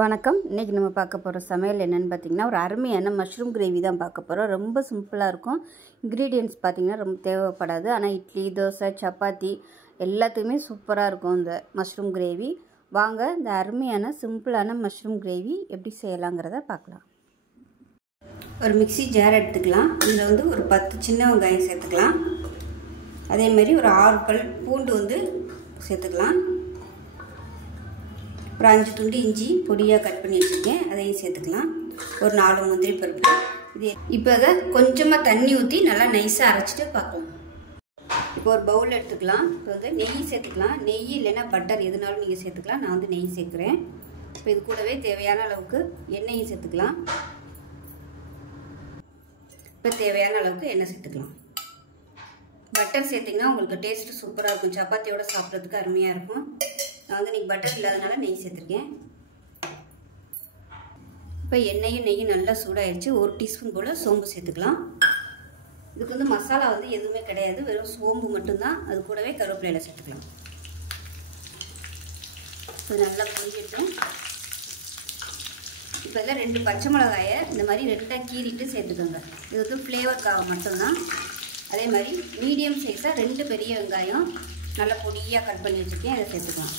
வணக்கம். இன்றைக்கி நம்ம பார்க்க போகிற சமையல் என்னென்னு பார்த்திங்கன்னா, ஒரு அருமையான மஷ்ரூம் கிரேவி தான் பார்க்க போகிறோம். ரொம்ப சிம்பிளாக இருக்கும். இன்க்ரீடியன்ட்ஸ் பார்த்திங்கன்னா ரொம்ப தேவைப்படாது. ஆனால் இட்லி, தோசை, சப்பாத்தி எல்லாத்துக்குமே சூப்பராக இருக்கும் இந்த மஷ்ரூம் கிரேவி. வாங்க இந்த அருமையான சிம்பிளான மஷ்ரூம் கிரேவி எப்படி செய்யலாங்கிறத பார்க்கலாம். ஒரு மிக்ஸி ஜார் எடுத்துக்கலாம். இதில் ஒரு 10 சின்ன வெங்காயம் சேர்த்துக்கலாம். அதேமாதிரி ஒரு 6 பல் பூண்டு சேர்த்துக்கலாம். ஒரு 5 துண்டு இஞ்சி பொடியாக கட் பண்ணி வச்சுருக்கேன், அதையும் சேர்த்துக்கலாம். ஒரு 4 முந்திரி பருப்பு. இது இப்போ அதை கொஞ்சமாக தண்ணி ஊற்றி நல்லா நைஸாக அரைச்சிட்டு பார்க்கலாம். இப்போ ஒரு பவுல் எடுத்துக்கலாம். இப்போ நெய் சேர்த்துக்கலாம். நெய் இல்லைன்னா பட்டர் எதுனாலும் நீங்கள் சேர்த்துக்கலாம். நான் நெய் சேர்க்குறேன். இப்போ இது கூடவே தேவையான அளவுக்கு எண்ணெயும் சேர்த்துக்கலாம். இப்போ தேவையான அளவுக்கு எண்ணெய் சேர்த்துக்கலாம். பட்டர் சேர்த்திங்கன்னா உங்களுக்கு டேஸ்ட்டு சூப்பராக இருக்கும். சப்பாத்தியோடு சாப்பிட்றதுக்கு அருமையாக இருக்கும். நான் இன்றைக்கி பட்டர் இல்லாதனால நெய் சேர்த்துருக்கேன். இப்போ எண்ணெயும் நெய்யும் நல்லா சூடாகிடுச்சு. 1 டீஸ்பூன் போல் சோம்பு சேர்த்துக்கலாம். இதுக்கு மசாலா எதுவுமே கிடையாது, வெறும் சோம்பு மட்டும்தான். அது கூடவே கருவேப்பிலையில் சேர்த்துக்கலாம். இது நல்லா பொரிஞ்சிட்டோம். இப்போ இதில் 2 பச்சை மிளகாயை இந்த மாதிரி 2ஆக கீறிட்டு சேர்த்துக்கோங்க. இது ஃப்ளேவருக்காக மட்டும்தான். அதே மாதிரி மீடியம் சைஸாக 2 பெரிய வெங்காயம் நல்லா பொடியாக கட் பண்ணி வச்சுருக்கேன், அதை சேர்த்துக்கலாம்.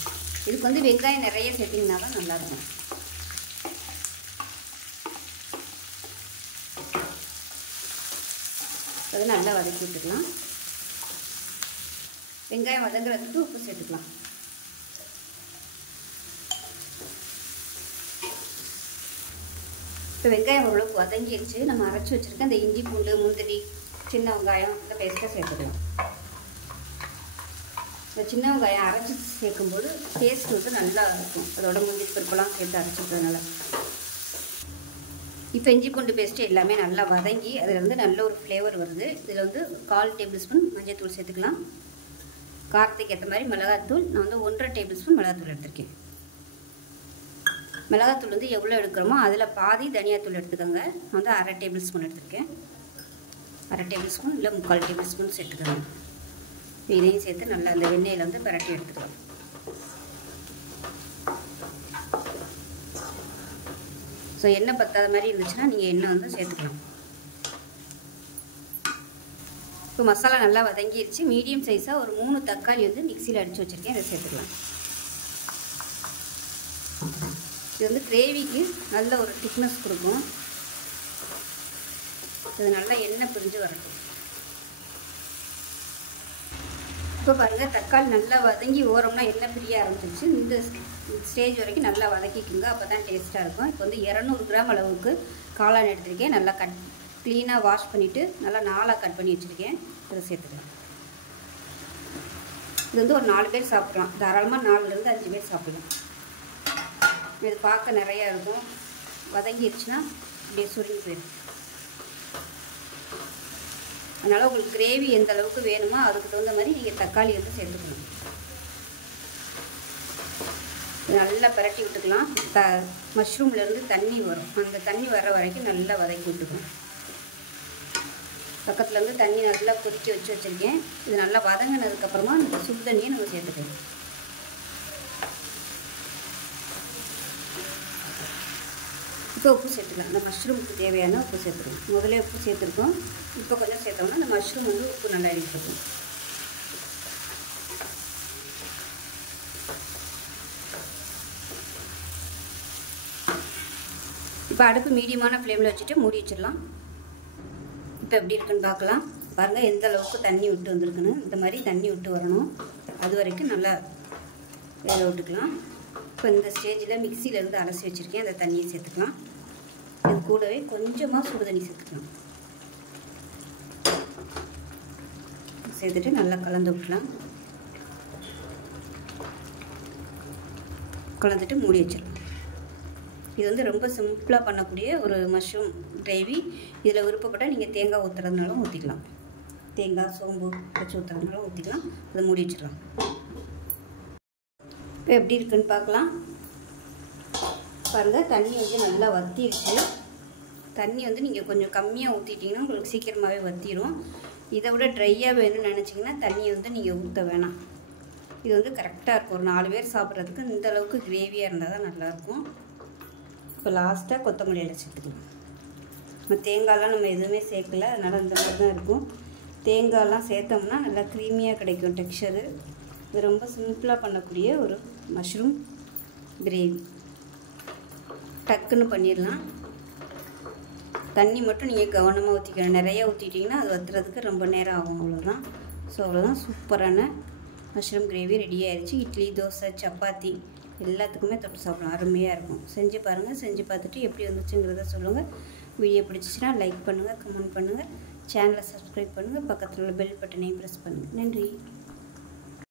இதுக்கு வெங்காயம் நிறைய சேர்த்திங்கன்னா தான் நல்லாயிருக்கும். அதை நல்லா வதக்கி விட்டுக்கலாம். வெங்காயம் வதங்குறதுக்கு உப்பு சேர்த்துக்கலாம். இப்போ வெங்காயம் ஓரளவுக்கு வதங்கிடுச்சு. நம்ம அரைச்சி வச்சுருக்க இந்த இஞ்சி பூண்டு முந்திரி சின்ன வெங்காயம் இந்த பேஸ்ட்டாக சேர்த்துக்கலாம். இந்த சின்ன வெங்காயம் அரைச்சி சேர்க்கும்போது டேஸ்ட் நல்லா இருக்கும். அதோட முந்திரி பருப்பெல்லாம் சேர்த்து அரைச்சிக்கிறதுனால. இப்போ இஞ்சி பூண்டு பேஸ்ட்டு எல்லாமே நல்லா வதங்கி அதில் நல்ல ஒரு ஃப்ளேவர் வருது. இதில் 1/4 டேபிள் ஸ்பூன் மஞ்சள்தூள் சேர்த்துக்கலாம். காரத்துக்கு ஏற்ற மாதிரி மிளகாத்தூள் நான் 1.5 டேபிள் ஸ்பூன் மிளகாத்தூள் எடுத்திருக்கேன். மிளகாத்தூள் எவ்வளோ எடுக்கிறோமோ அதில் பாதி தனியாத்தூள் எடுத்துக்கோங்க. நான் 1/2 டேபிள் ஸ்பூன் எடுத்திருக்கேன். 1/2 டேபிள் ஸ்பூன் இல்லை 3/4 டேபிள் ஸ்பூன் சேர்த்துக்கோங்க. இதையும் சேர்த்து நல்லா அந்த எண்ணெயில் பரட்டி எடுத்துக்கலாம். ஸோ எண்ணெய் பத்தாத மாதிரி இருந்துச்சுன்னா நீங்கள் எண்ணெய் சேர்த்துக்கலாம். இப்போ மசாலா நல்லா வதங்கிடுச்சு. மீடியம் சைஸாக ஒரு 3 தக்காளி மிக்சியில் அடித்து வச்சுருக்கேன், அதை சேர்த்துக்கலாம். இது கிரேவிக்கு நல்ல ஒரு திக்னஸ் கொடுக்கும். இது நல்லா எண்ணெய் பிரிஞ்சு வரட்டும். இப்போ பாருங்கள், தக்காளி நல்லா வதங்கி ஓரம்னா எண்ணெய் பிரிய ஆரம்பிச்சிருச்சு. இந்த ஸ்டேஜ் வரைக்கும் நல்லா வதக்கிக்குங்க, அப்போ தான் டேஸ்ட்டாக இருக்கும். இப்போ 200 கிராம் அளவுக்கு காளான் எடுத்திருக்கேன். நல்லா க்ளீனாக வாஷ் பண்ணிவிட்டு நல்லா 4ஆக கட் பண்ணி வச்சுருக்கேன். இதை சேர்த்துக்கலாம். இது ஒரு 4 பேர் சாப்பிட்லாம். தாராளமாக 4லேருந்து 5 பேர் சாப்பிடலாம். இது பார்க்க நிறையா இருக்கும். வதங்கிடுச்சுன்னா அப்படியே சுருங்கி போயிடும். அதனால் உங்களுக்கு கிரேவி எந்த அளவுக்கு வேணுமோ அதுக்கு தகுந்த மாதிரி நீங்கள் தக்காளி சேர்த்துக்கணும். நல்லா பரட்டி விட்டுக்கலாம். மஷ்ரூம்லேருந்து தண்ணி வரும். அந்த தண்ணி வர்ற வரைக்கும் நல்லா வதக்கி விட்டுக்கணும். பக்கத்துலேருந்து தண்ணி நல்லா கொதிக்க வச்சுருக்கேன். இது நல்லா வதங்கினதுக்கப்புறமா இந்த சுடு தண்ணியை நம்ம சேர்த்துக்கணும். இப்போ உப்பு சேர்த்துக்கலாம். இந்த மஷ்ரூமுக்கு தேவையான உப்பு சேர்த்துக்கணும். முதல்ல உப்பு சேர்த்துருக்கோம். இப்போ கொஞ்சம் சேர்த்தோம்னா இந்த மஷ்ரூம் உப்பு நல்லா எடுத்துக்கும். இப்போ அடுப்பு மீடியமான ஃப்ளேமில் வச்சுட்டு மூடி வச்சிடலாம். இப்போ எப்படி இருக்குன்னு பார்க்கலாம். பாருங்கள் எந்த அளவுக்கு தண்ணி விட்டு வந்திருக்குன்னு. இந்த மாதிரி தண்ணி விட்டு வரணும். அது வரைக்கும் நல்லா வேக விட்டுக்கலாம். இப்போ இந்த ஸ்டேஜில் மிக்சியிலேருந்து அலசி வச்சுருக்கேன், அந்த தண்ணியை சேர்த்துக்கலாம். இது கூடவே கொஞ்சமாக சுடு தண்ணி சேர்த்துக்கலாம். சேர்த்துட்டு நல்லா கலந்து விட்டுலாம். கலந்துட்டு மூடி வச்சிடலாம். இது ரொம்ப சிம்பிளாக பண்ணக்கூடிய ஒரு மஷ்ரூம் கிரேவி. இதில் விருப்பப்பட்டால் நீங்கள் தேங்காய் ஊற்றுறதுனாலும் ஊற்றிக்கலாம். தேங்காய் சோம்பு வச்சு ஊற்றுறதுனாலும் ஊற்றிக்கலாம். அதை மூடி வச்சிடலாம். இப்போ எப்படி இருக்குன்னு பார்க்கலாம். பாருங்கள், தண்ணி நல்லா வற்றிடுச்சு. தண்ணி நீங்கள் கொஞ்சம் கம்மியாக ஊற்றிட்டிங்கன்னா உங்களுக்கு சீக்கிரமாகவே வற்றிடும். இதை விட ட்ரையாக வேணும்னு நினச்சிங்கன்னா தண்ணியை நீங்கள் ஊற்ற வேணாம். இது கரெக்டாக இருக்கும். ஒரு 4 பேர் சாப்பிட்றதுக்கு இந்த அளவுக்கு கிரேவியாக இருந்தால் தான் நல்லாயிருக்கும். இப்போ லாஸ்ட்டாக கொத்தமல்லி இலை சேர்த்துக்கலாம். நம்ம தேங்காயெலாம் நம்ம எதுவுமே சேர்க்கல, அதனால் அந்த மாதிரி தான் இருக்கும். தேங்காயெலாம் சேர்த்தோம்னா நல்லா க்ரீமியாக கிடைக்கும் டெக்ஸ்சரு. இது ரொம்ப சிம்பிளாக பண்ணக்கூடிய ஒரு மஷ்ரூம் கிரேவி. டக்குன்னு பண்ணிடலாம். தண்ணி மட்டும் நீங்கள் கவனமாக ஊற்றிக்கணும். நிறையா ஊற்றிட்டிங்கன்னா அது வத்துறதுக்கு ரொம்ப நேரம் ஆகும். அவ்வளோதான். ஸோ அவ்வளோதான், சூப்பரான மஷ்ரூம் கிரேவி ரெடி ஆயிடுச்சு. இட்லி, தோசை, சப்பாத்தி எல்லாத்துக்குமே தொட்டு சாப்பிடலாம். அருமையாக இருக்கும். செஞ்சு பாருங்கள். செஞ்சு பார்த்துட்டு எப்படி வந்துச்சுங்கிறத சொல்லுங்கள். வீடியோ பிடிச்சிச்சின்னா லைக் பண்ணுங்கள், கமெண்ட் பண்ணுங்கள், சேனலை சப்ஸ்கிரைப் பண்ணுங்கள், பக்கத்தில் உள்ள பெல் பட்டனையும் ப்ரெஸ் பண்ணுங்கள். நன்றி.